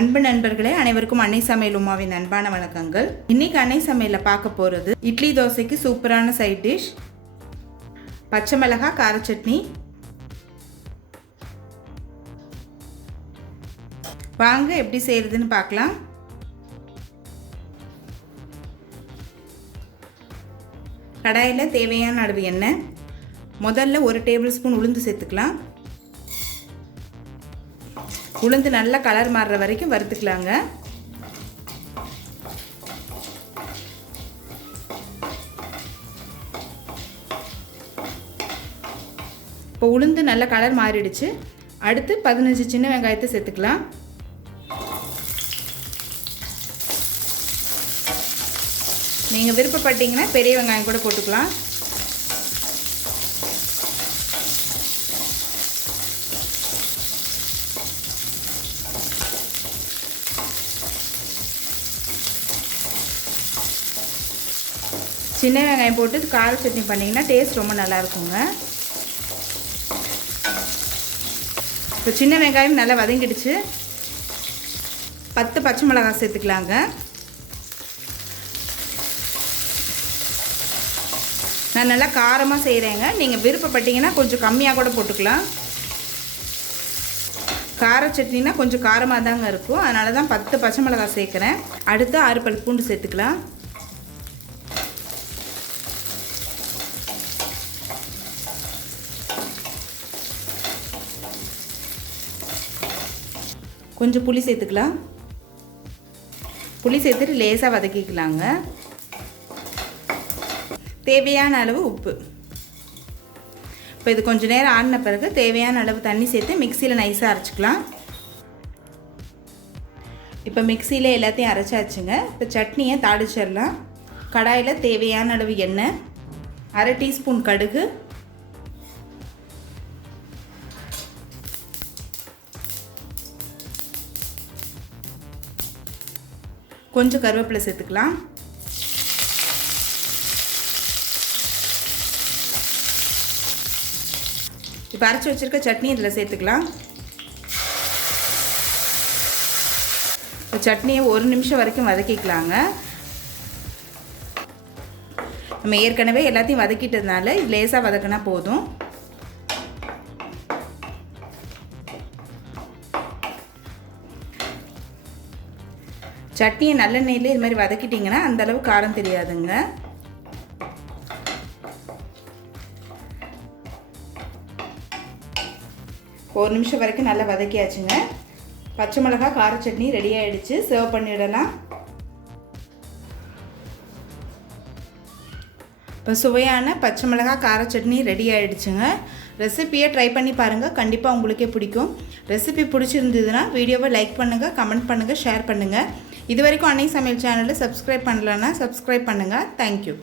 அன்பு நண்பர்களே, அனைவருக்கும் அன்னை சமையல் உமாவின் அன்பான வணக்கங்கள். இன்னைக்கு அன்னை சமையலில் பார்க்க போகிறது இட்லி தோசைக்கு சூப்பரான சைட் டிஷ் பச்சை மிளகாய் கார சட்னி. வாங்க எப்படி செய்யறதுன்னு பார்க்கலாம். கடாயில் தேவையான அளவு எண்ணெய், முதல்ல 1 டேபிள் ஸ்பூன் உளுந்து சேர்த்துக்கலாம். உளுந்து நல்லா கலர் மாறுற வரைக்கும் வறுத்துக்கலாங்க. இப்போ உளுந்து நல்ல கலர் மாறிடுச்சு. அடுத்து 15 சின்ன வெங்காயத்தை சேர்த்துக்கலாம். நீங்கள் விருப்பப்பட்டீங்கன்னா பெரிய வெங்காயம் கூட போட்டுக்கலாம். சின்ன வெங்காயம் போட்டு கார சட்னி பண்ணிங்கன்னா டேஸ்ட் ரொம்ப நல்லா இருக்குங்க. இப்போ சின்ன வெங்காயம் நல்லா வதங்கிடுச்சு. 10 பச்சை மிளகாய் சேர்த்துக்கலாங்க. நான் நல்லா காரமாக செய்கிறேங்க. நீங்கள் விருப்பப்பட்டீங்கன்னா கொஞ்சம் கம்மியாக கூட போட்டுக்கலாம். கார சட்னினா கொஞ்சம் காரமாக தாங்க இருக்கும், அதனால தான் 10 பச்சை மிளகாய் சேர்க்குறேன். அடுத்து 6 பல் பூண்டு சேர்த்துக்கலாம். கொஞ்சம் புளி சேர்த்துக்கலாம். புளி சேர்த்துட்டு லேசாக வதக்கிக்கலாங்க. தேவையான அளவு உப்பு. இப்போ இது கொஞ்சம் நேரம் ஆடின பிறகு தேவையான அளவு தண்ணி சேர்த்து மிக்சியில் நைஸாக அரைச்சிக்கலாம். இப்போ மிக்சியில் எல்லாத்தையும் அரைச்சாச்சுங்க. இப்போ சட்னியை தாளிச்சிடலாம். கடாயில் தேவையான அளவு எண்ணெய், 1/2 டீஸ்பூன் கடுகு, கொஞ்சம் கருவேப்பிலை சேர்த்துக்கலாம். இப்போ அரைச்சி வச்சுருக்க சட்னி இதில் சேர்த்துக்கலாம். சட்னியை 1 நிமிஷம் வரைக்கும் வதக்கிக்கலாங்க. நம்ம ஏற்கனவே எல்லாத்தையும் வதக்கிட்டதுனால லேசாக வதக்கினா போதும். சட்னியை நல்லெண்ணெயில் இது மாதிரி வதக்கிட்டிங்கன்னா அந்தளவு காரம் தெரியாதுங்க. ஒரு நிமிஷம் வரைக்கும் நல்லா வதக்கியாச்சுங்க. பச்சை மிளகாய் கார சட்னி ரெடி ஆகிடுச்சு. சர்வ் பண்ணிடலாம். இப்போ சுவையான பச்சை மிளகாய் கார சட்னி ரெடி ஆகிடுச்சுங்க. ரெசிப்பியை ட்ரை பண்ணி பாருங்கள், கண்டிப்பாக உங்களுக்கே பிடிக்கும். ரெசிபி பிடிச்சிருந்ததுன்னா வீடியோவை லைக் பண்ணுங்கள், கமெண்ட் பண்ணுங்கள், ஷேர் பண்ணுங்கள். இது வரைக்கும் அன்னை சமையல் சேனலை சப்ஸ்கிரைப் பண்ணலன்னா சப்ஸ்கிரைப் பண்ணுங்கள். தேங்க்யூ.